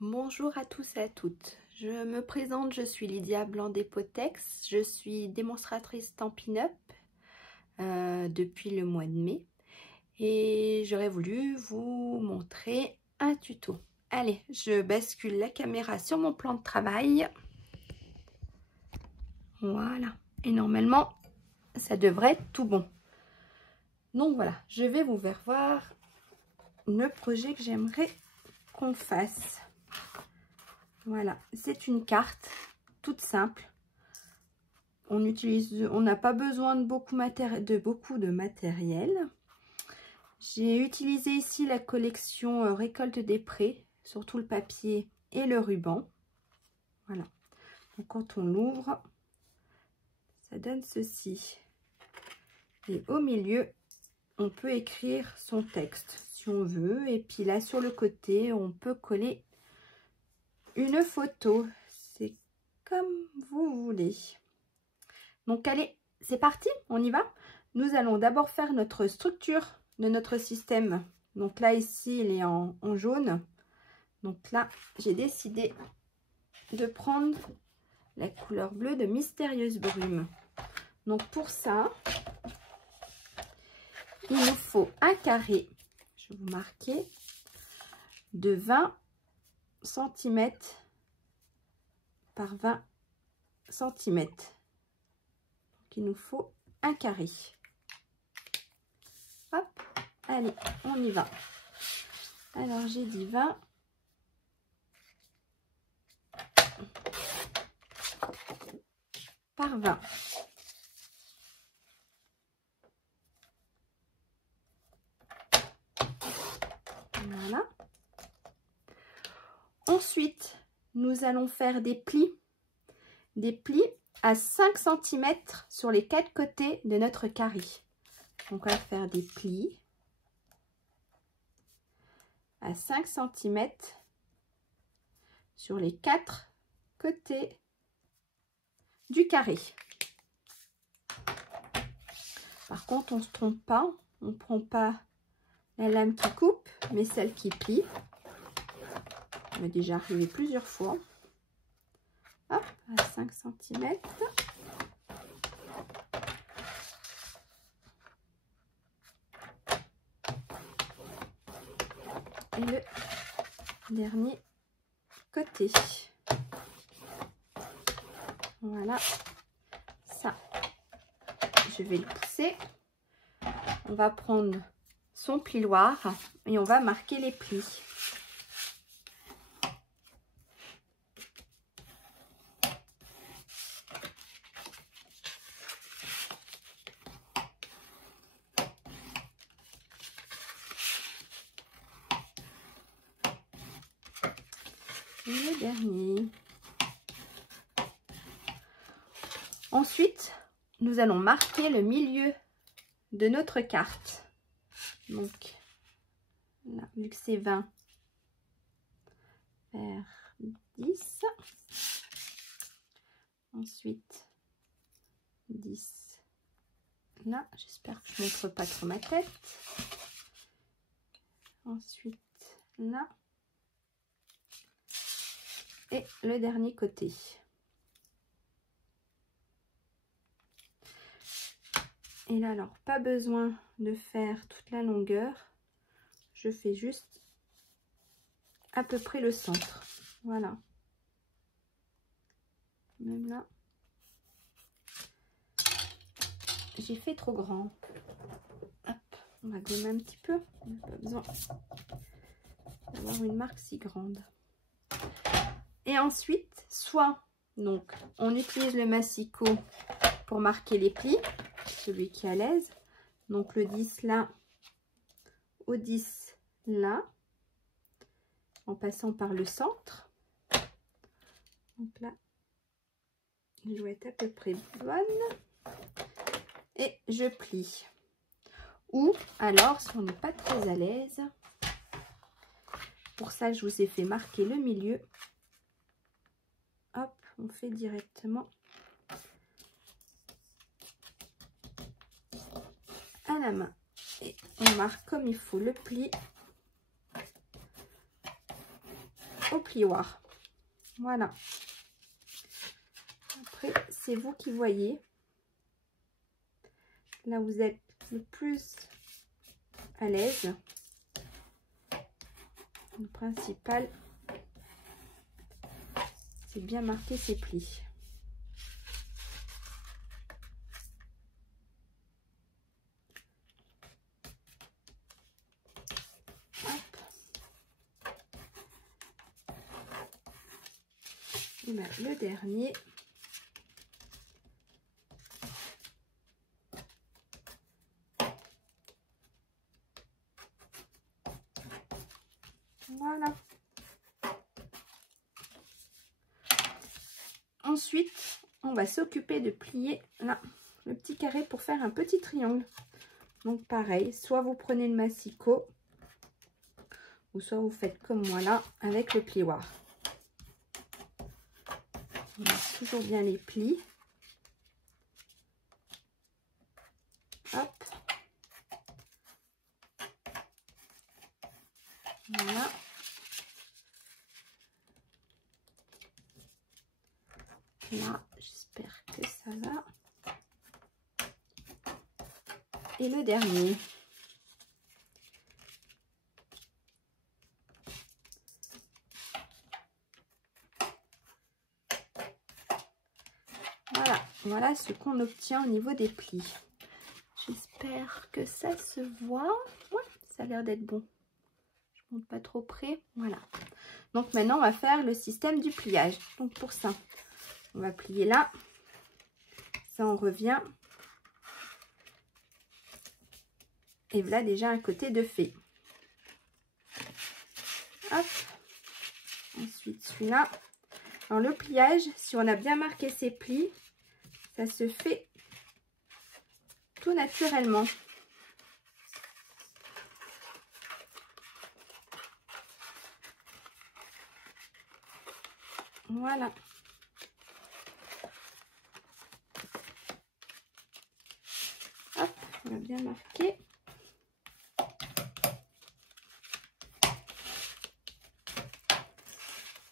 Bonjour à tous et à toutes, je me présente, je suis Lydia Blanc-Despotex, je suis démonstratrice Stampin' Up depuis le mois de mai et j'aurais voulu vous montrer un tuto. Allez, je bascule la caméra sur mon plan de travail, voilà, et normalement ça devrait être tout bon. Donc voilà, je vais vous faire voir le projet que j'aimerais qu'on fasse. Voilà, c'est une carte toute simple. On n'a pas besoin de beaucoup de matériel. J'ai utilisé ici la collection Récolte des Prés, surtout le papier et le ruban. Voilà. Donc quand on l'ouvre, ça donne ceci. Et au milieu, on peut écrire son texte si on veut. Et puis là, sur le côté, on peut coller une photo. C'est comme vous voulez. Donc allez, c'est parti, on y va. Nous allons d'abord faire notre structure de notre système. Donc là, ici, il est en jaune. Donc là, j'ai décidé de prendre la couleur bleue de Mystérieuse Brume. Donc pour ça, il nous faut un carré, je vais vous marquer, de 20 cm par 20 cm. Il nous faut un carré. Hop, allez, on y va. Alors, j'ai dit 20. Par 20. Voilà. Ensuite, nous allons faire des plis à 5 cm sur les 4 côtés de notre carré. Donc, on va faire des plis à 5 cm sur les 4 côtés du carré. Par contre, on ne se trompe pas, on ne prend pas la lame qui coupe, mais celle qui plie. Ça m'est déjà arrivé plusieurs fois. Hop, à 5 cm. Et le dernier côté. Voilà, ça, je vais le pousser. On va prendre son plioir et on va marquer les plis. Et le dernier. Ensuite, nous allons marquer le milieu de notre carte. Donc, là, vu que c'est 20, faire 10. Ensuite, 10. Là, j'espère que je ne montre pas trop ma tête. Ensuite, là. Et le dernier côté. Et là, alors, pas besoin de faire toute la longueur. Je fais juste à peu près le centre. Voilà. Même là. J'ai fait trop grand. Hop, on va gommer un petit peu. On n'a pas besoin d'avoir une marque si grande. Et ensuite, soit, donc, on utilise le massicot pour marquer les plis. Celui qui est à l'aise, donc le 10 là au 10 là, en passant par le centre. Donc là, je vais être à peu près bonne et je plie. Ou alors, si on n'est pas très à l'aise, pour ça je vous ai fait marquer le milieu. Hop, on fait directement à la main et on marque comme il faut le pli. au plioir. Voilà. Après, c'est vous qui voyez. Là, vous êtes le plus à l'aise. Le principal, c'est bien marquer ses plis. Hop. Et bien, le dernier. Voilà. Ensuite, on va s'occuper de plier là, le petit carré pour faire un petit triangle. Donc pareil, soit vous prenez le massicot, ou soit vous faites comme moi là, avec le plioir. On laisse toujours bien les plis. Hop. Voilà. Là, j'espère que ça va. Et le dernier. Voilà, voilà ce qu'on obtient au niveau des plis. J'espère que ça se voit. Ouais, ça a l'air d'être bon. Je ne monte pas trop près. Voilà. Donc maintenant, on va faire le système du pliage. Donc pour ça, on va plier là. Ça, on revient. Et voilà déjà un côté de fait. Hop. Ensuite, celui-là. Alors le pliage, si on a bien marqué ses plis, ça se fait tout naturellement. Voilà. Hop, on a bien marqué.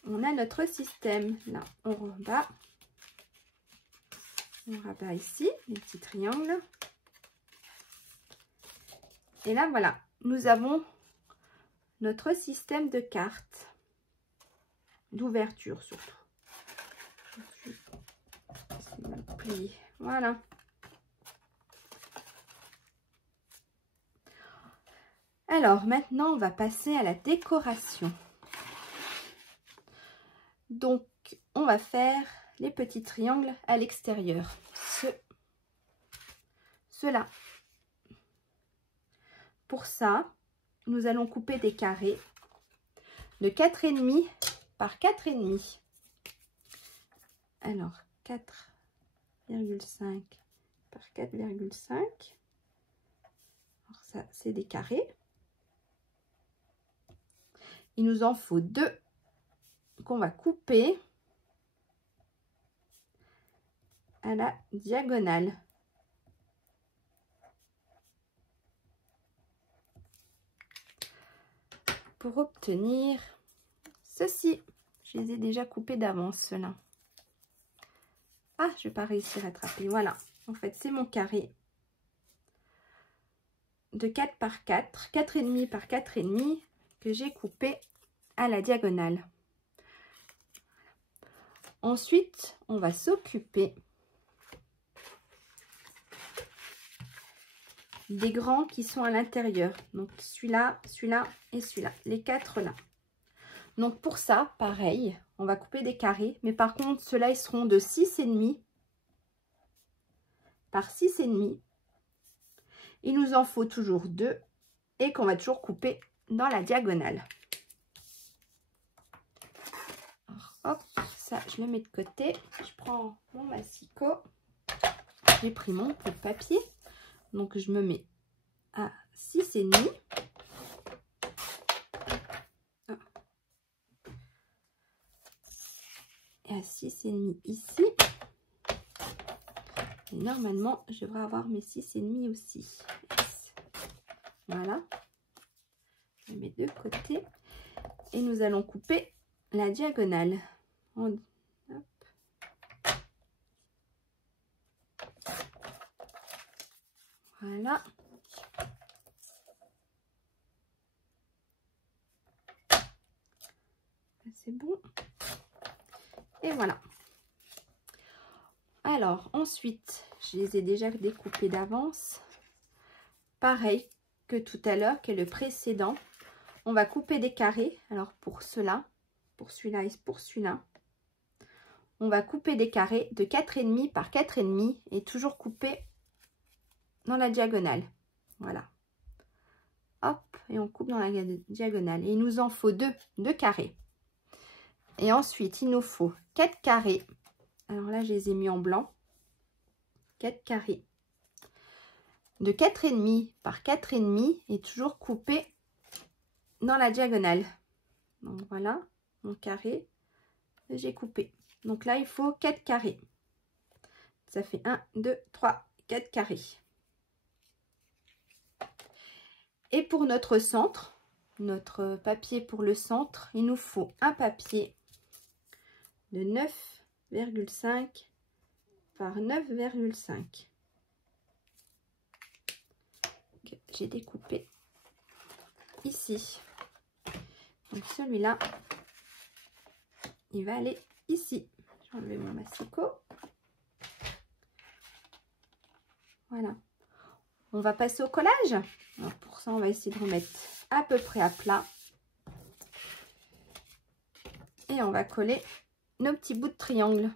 On a notre système. Là, on rebat. On rabat ici, les petits triangles. Et là, voilà, nous avons notre système de cartes. D'ouverture surtout. Voilà. Alors, maintenant, on va passer à la décoration. Donc, on va faire les petits triangles à l'extérieur. Ceux-là. Pour ça, nous allons couper des carrés de 4,5 par 4,5. Alors, 4,5 par 4,5. Alors ça, c'est des carrés. Il nous en faut 2 qu'on va couper à la diagonale. Pour obtenir ceci. Je les ai déjà coupés d'avance, ceux-là. Ah, je ne vais pas réussir à attraper. Voilà. En fait, c'est mon carré de 4 par 4, 4,5 par 4,5 que j'ai coupé à la diagonale. Ensuite, on va s'occuper des grands qui sont à l'intérieur. Donc, celui-là, celui-là et celui-là. Les 4 là. Donc, pour ça, pareil, on va couper des carrés. Mais par contre, ceux-là, ils seront de 6,5 par 6,5. Il nous en faut toujours 2 et qu'on va toujours couper dans la diagonale. Alors, hop, ça, je le mets de côté. Je prends mon massicot. J'ai pris mon peu de papier. Donc, je me mets à 6,5. Et à 6,5 ici. Et normalement, je devrais avoir mes 6,5 aussi. Voilà. Je les mets de côté. Et nous allons couper la diagonale. Hop. Voilà. C'est bon. Et voilà. Alors, ensuite, je les ai déjà découpés d'avance. Pareil que tout à l'heure, que le précédent. On va couper des carrés. Alors, pour cela, pour celui-là et pour celui-là, on va couper des carrés de 4,5 par 4,5 et toujours couper dans la diagonale. Voilà. Hop, et on coupe dans la diagonale. Et il nous en faut deux carrés. Et ensuite, il nous faut 4 carrés. Alors là, je les ai mis en blanc. 4 carrés de 4,5 par 4,5 et toujours coupé dans la diagonale. Donc voilà, mon carré, j'ai coupé. Donc là, il faut 4 carrés. Ça fait 1, 2, 3, 4 carrés. Et pour notre centre, notre papier pour le centre, il nous faut un papier de 9,5 par 9,5. J'ai découpé ici. Donc celui-là, il va aller ici. J'ai enlevé mon massicot. Voilà. On va passer au collage. Alors pour ça, on va essayer de remettre à peu près à plat. Et on va coller nos petits bouts de triangle.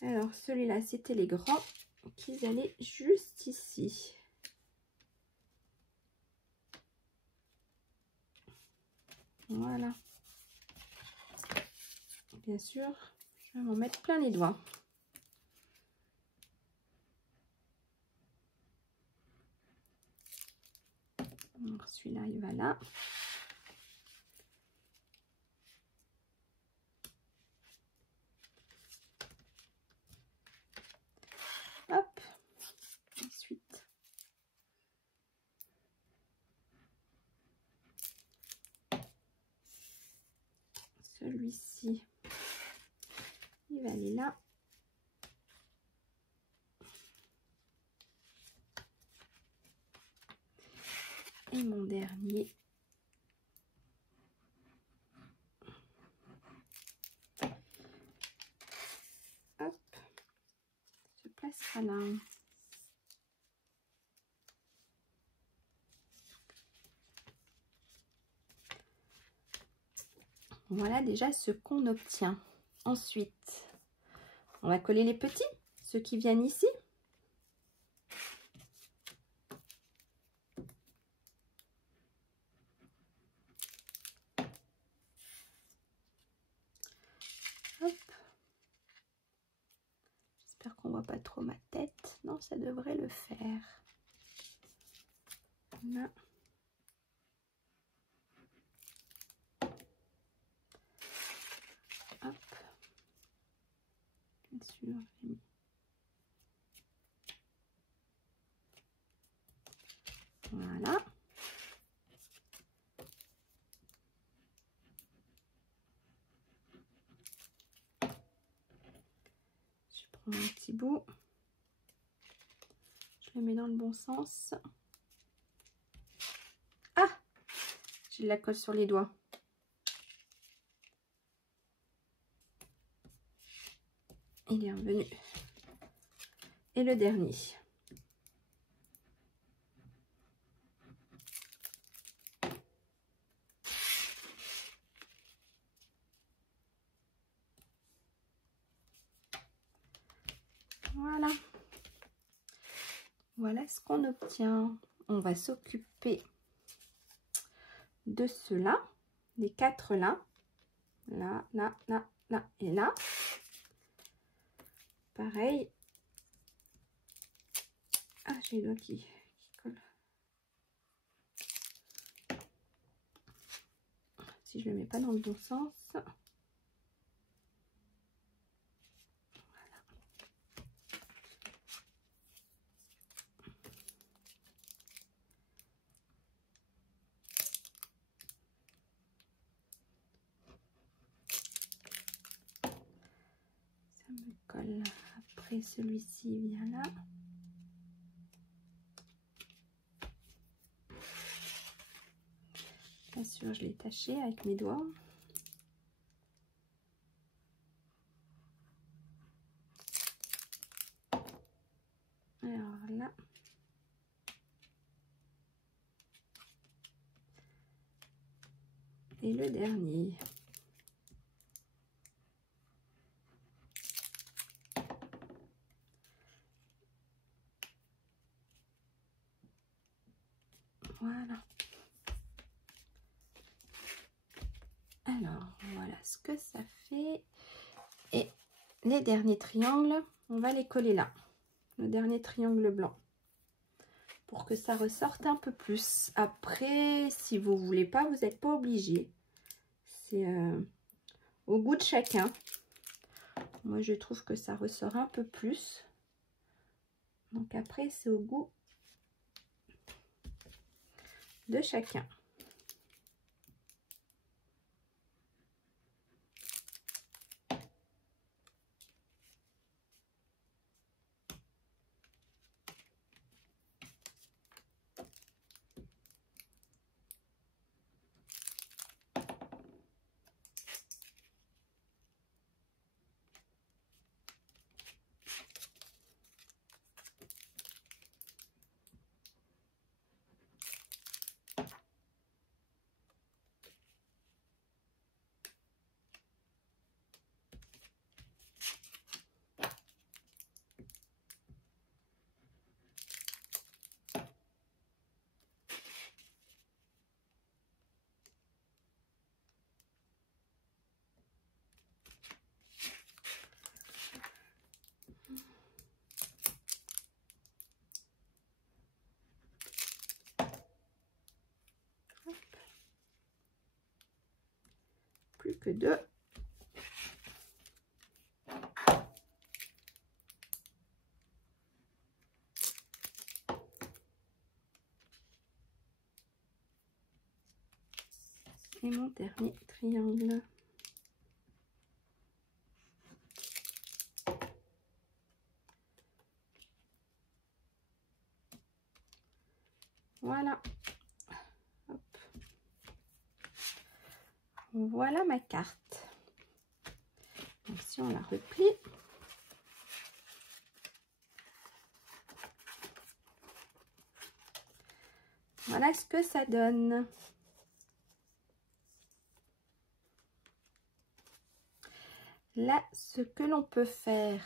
Alors celui-là, c'était les grands qui allaient juste ici. Voilà. Bien sûr, je vais m'en mettre plein les doigts. Celui-là, il va là. Hop. Ensuite, celui-ci, il va aller là. Et mon dernier, hop, se placera là. Voilà déjà ce qu'on obtient. Ensuite, on va coller les petits, ceux qui viennent ici. Hop. J'espère qu'on voit pas trop ma tête. Non, ça devrait le faire. Là. Hop. Bien sûr, j'ai mis. Voilà. Je prends un petit bout. Je le mets dans le bon sens. Ah! J'ai de la colle sur les doigts. Il est revenu. Et le dernier. Voilà. Voilà ce qu'on obtient. On va s'occuper de ceux-là, les 4 là. Là, là, là, là et là. Pareil. Ah, j'ai les doigts qui collent. Si je le mets pas dans le bon sens. Voilà. Après, celui-ci vient là. Bien sûr, je l'ai taché avec mes doigts. Alors là. Et le dernier. Voilà. Alors, voilà ce que ça fait. Et les derniers triangles, on va les coller là. Le dernier triangle blanc. Pour que ça ressorte un peu plus. Après, si vous voulez pas, vous n'êtes pas obligé. C'est au goût de chacun. Moi, je trouve que ça ressort un peu plus. Donc après, c'est au goût de chacun. Plus que deux. Et mon dernier triangle. Voilà. Hop. Voilà ma carte. Donc si on la replie. Voilà ce que ça donne. Là, ce que l'on peut faire,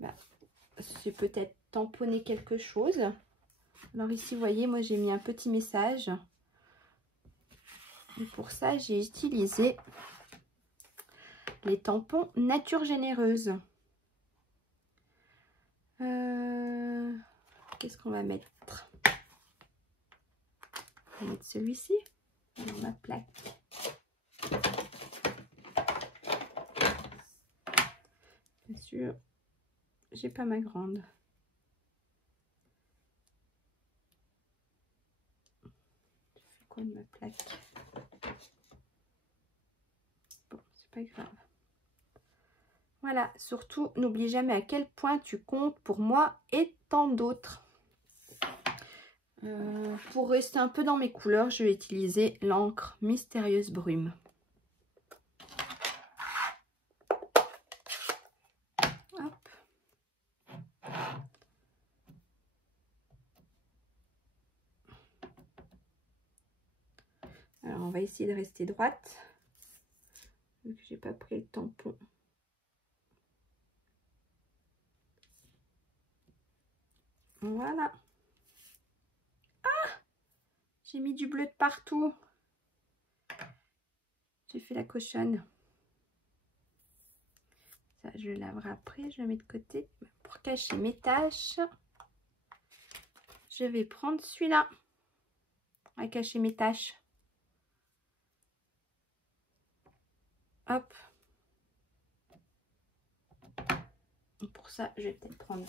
bah, c'est peut-être tamponner quelque chose. Alors ici, vous voyez, moi j'ai mis un petit message. Et pour ça, j'ai utilisé les tampons Nature Généreuse. Qu'est-ce qu'on va mettre? On va mettre celui-ci dans ma plaque. Bien sûr, j'ai pas ma grande. Je fais quoi de ma plaque? Bon, c'est pas grave. Voilà, surtout, n'oublie jamais à quel point tu comptes pour moi et tant d'autres. Pour rester un peu dans mes couleurs, je vais utiliser l'encre Mystérieuse Brume. Hop. Alors, on va essayer de rester droite, vu que j'ai pas pris le tampon. Voilà. Ah! J'ai mis du bleu de partout. J'ai fait la cochonne. Ça, je le laverai après. Je le mets de côté. Pour cacher mes taches, je vais prendre celui-là à cacher mes taches. Hop. Et pour ça, je vais peut-être prendre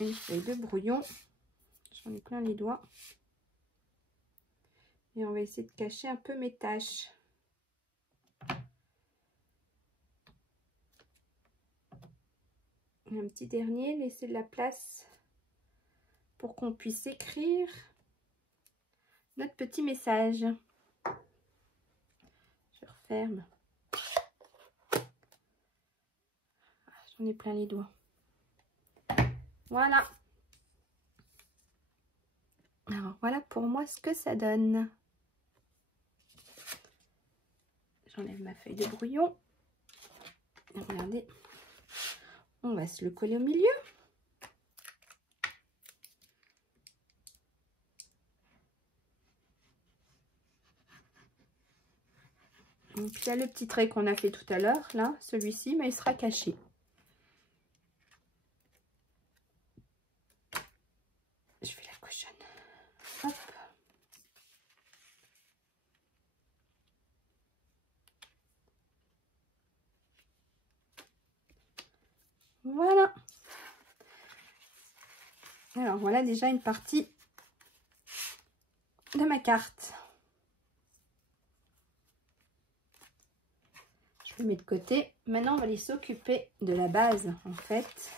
une feuille de brouillon. J'en ai plein les doigts. Et on va essayer de cacher un peu mes taches. un petit dernier, laisser de la place pour qu'on puisse écrire notre petit message. Je referme. J'en ai plein les doigts. Voilà. Alors voilà pour moi ce que ça donne. J'enlève ma feuille de brouillon. Regardez. On va se le coller au milieu. Donc il y a le petit trait qu'on a fait tout à l'heure, là, celui-ci, mais il sera caché. Je fais la cochonne. Hop. Voilà. Alors voilà déjà une partie de ma carte. Je le mets de côté. Maintenant, on va aller s'occuper de la base, en fait.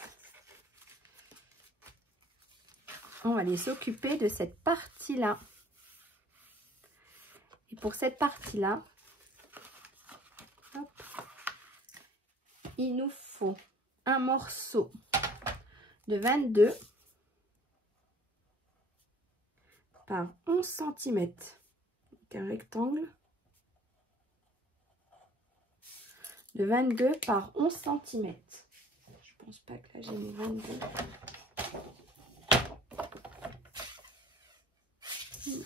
On va aller s'occuper de cette partie-là. Et pour cette partie-là, il nous faut un morceau de 22 par 11 cm. Un rectangle de 22 par 11 cm. Je pense pas que là j'ai mis 22. Non.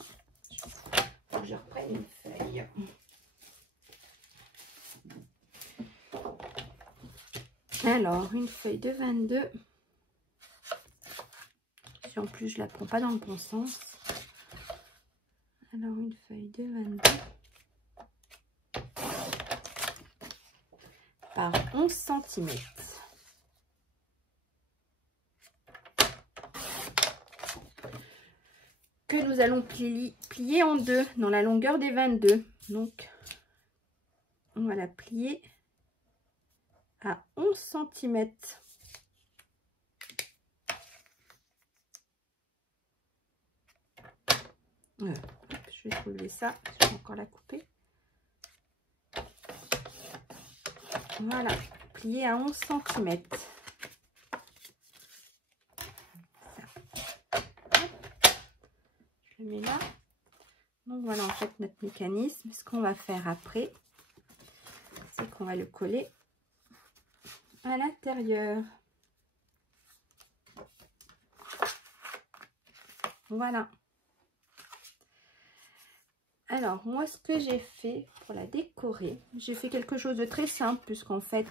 Faut que je reprenne une feuille. Alors, une feuille de 22. Si en plus je la prends pas dans le bon sens. Alors, une feuille de 22 par 11 cm. Que nous allons plier en deux dans la longueur des 22. Donc, on va la plier à 11 cm. Je vais soulever ça, je vais encore la couper. Voilà, plier à 11 cm. Je le mets là. Donc voilà en fait notre mécanisme. Ce qu'on va faire après, c'est qu'on va le coller à l'intérieur. Voilà. Alors moi ce que j'ai fait pour la décorer, j'ai fait quelque chose de très simple puisqu'en fait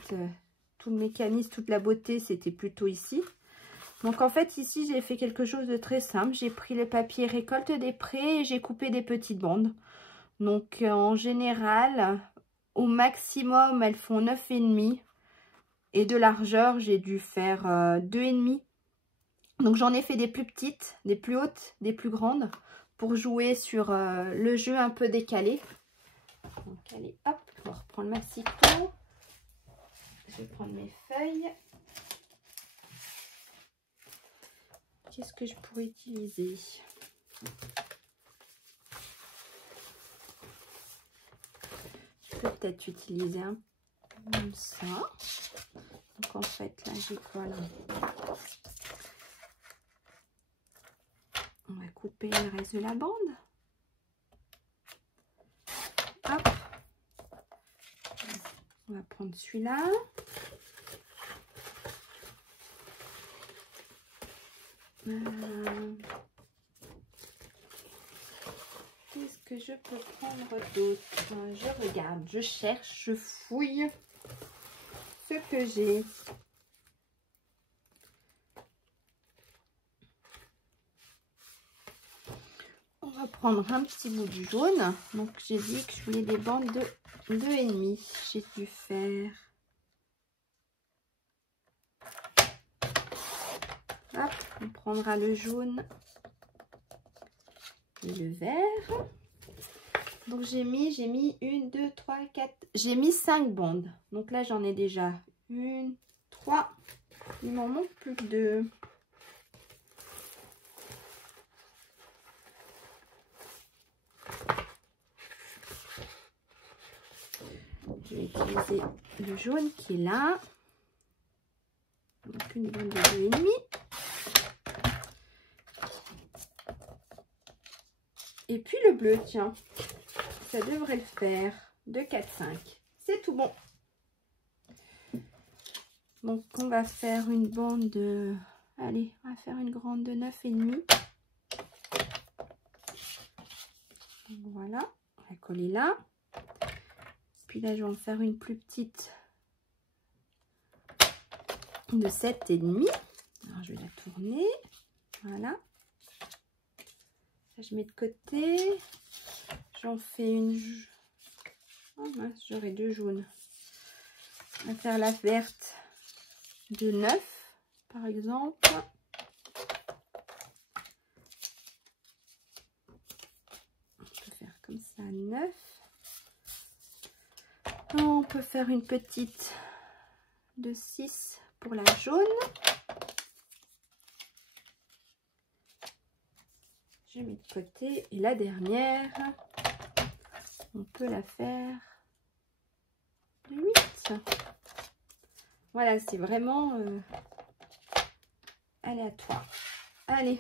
tout le mécanisme, toute la beauté c'était plutôt ici. Donc en fait ici j'ai fait quelque chose de très simple. J'ai pris le papier récolte des prés et j'ai coupé des petites bandes. Donc en général au maximum elles font 9,5 et de largeur j'ai dû faire 2,5. Donc j'en ai fait des plus petites, des plus hautes, des plus grandes pour jouer sur le jeu un peu décalé. Donc allez hop, on va reprendre ma ciseau. Je vais prendre mes feuilles. Qu'est-ce que je pourrais utiliser? Je peux peut-être utiliser un peu comme ça. Donc en fait là j'ai quoi là? On va couper le reste de la bande. Hop. On va prendre celui-là. Qu'est-ce que je peux prendre d'autre? Je regarde, je cherche, je fouille ce que j'ai. On va prendre un petit bout du jaune. Donc j'ai dit que je voulais des bandes de 2,5. J'ai dû faire. Hop, on prendra le jaune et le vert. Donc j'ai mis 1, 2, 3, 4. J'ai mis 5 bandes. Donc là j'en ai déjà 1, 3, Il m'en manque plus que 2. Je vais utiliser le jaune qui est là. Donc une bande de 2,5. Et puis le bleu, tiens, ça devrait le faire. De 4, 5. C'est tout bon. Donc on va faire une bande de... Allez, on va faire une grande de 9,5. Voilà, on va coller là. Puis là, je vais en faire une plus petite de 7,5. Alors, je vais la tourner. Voilà. Ça, je mets de côté. J'en fais une... Oh mince, j'aurai 2 jaunes. On va faire la verte de 9, par exemple. On peut faire comme ça, 9. On peut faire une petite de 6 pour la jaune. Je mets de côté. Et la dernière, on peut la faire de 8. Voilà, c'est vraiment aléatoire. Allez.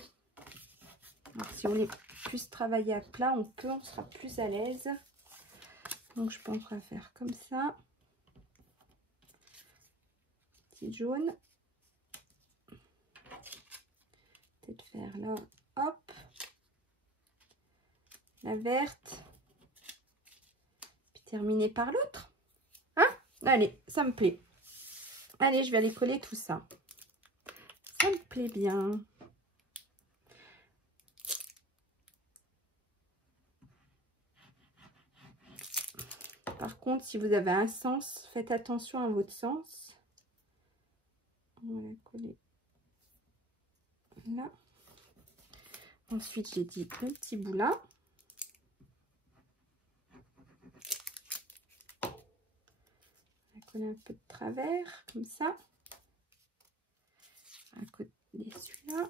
Alors, si on est plus travaillé à plat, on sera plus à l'aise. Donc, je pense qu'on va faire comme ça. Petite jaune. Peut-être faire là, hop. La verte. Puis terminer par l'autre. Hein? Allez, ça me plaît. Allez, je vais aller coller tout ça. Ça me plaît bien. Par contre, si vous avez un sens, faites attention à votre sens. On va la coller là. Ensuite, j'ai dit le petit bout là. On va coller un peu de travers, comme ça. À côté de celui-là.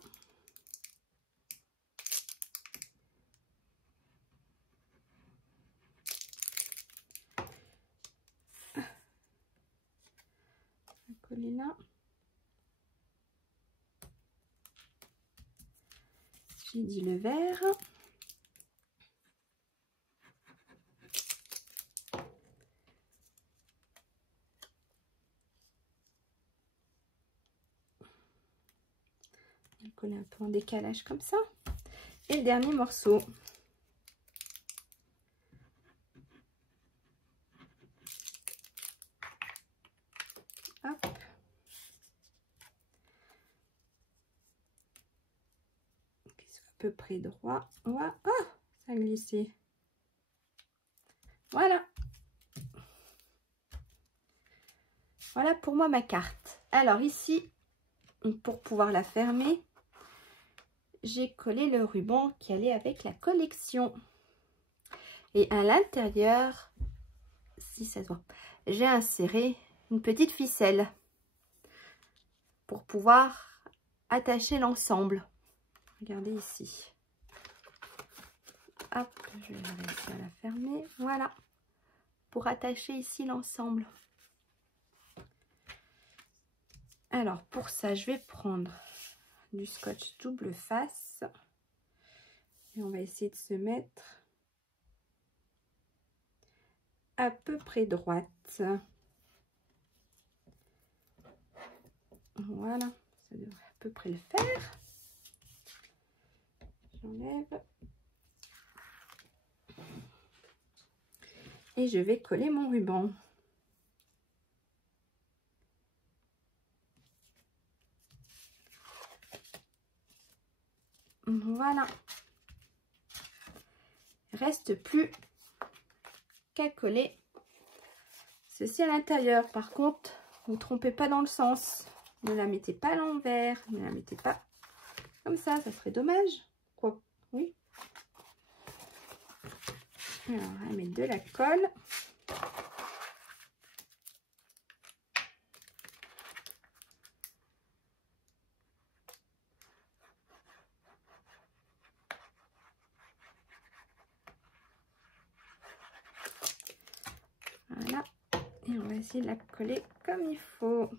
Coller là. J'ai dit le vert. On va coller un peu en décalage comme ça. Et le dernier morceau. Hop. À peu près droit. Voilà. Oh, ça a glissé. Voilà. Voilà pour moi ma carte. Alors ici, pour pouvoir la fermer, j'ai collé le ruban qui allait avec la collection. Et à l'intérieur, si ça se voit, j'ai inséré une petite ficelle pour pouvoir attacher l'ensemble. Regardez ici. Hop, je vais réussir à la fermer. Voilà. Pour attacher ici l'ensemble. Alors, pour ça, je vais prendre du scotch double face. Et on va essayer de se mettre à peu près droite. Voilà. Ça devrait à peu près le faire. J'enlève. Et je vais coller mon ruban. Voilà. Reste plus qu'à coller ceci à l'intérieur. Par contre, ne vous trompez pas dans le sens. Ne la mettez pas à l'envers. Ne la mettez pas comme ça serait dommage. Quoi? Oui. Alors, on va mettre de la colle. Et on va essayer de la coller comme il faut.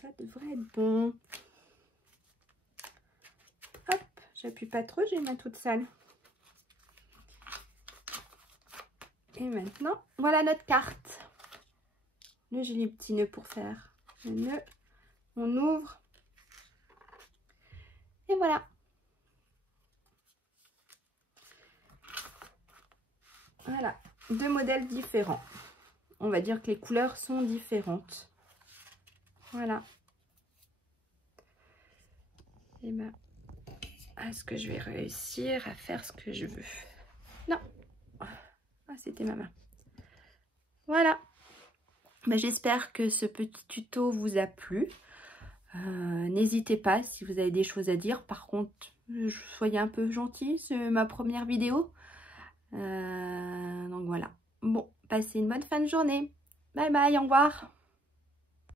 Ça devrait être bon. Hop, j'appuie pas trop, j'ai les mains toutes sales. Et maintenant, voilà notre carte. Le joli petit nœud pour faire le nœud. On ouvre. Et voilà. Voilà, deux modèles différents. On va dire que les couleurs sont différentes. Voilà. Et ben, est-ce que je vais réussir à faire ce que je veux? Non. Ah, c'était ma main. Voilà. Ben, j'espère que ce petit tuto vous a plu. N'hésitez pas si vous avez des choses à dire. Par contre, soyez un peu gentil, c'est ma première vidéo. Donc voilà. Bon, passez une bonne fin de journée. Bye bye, au revoir.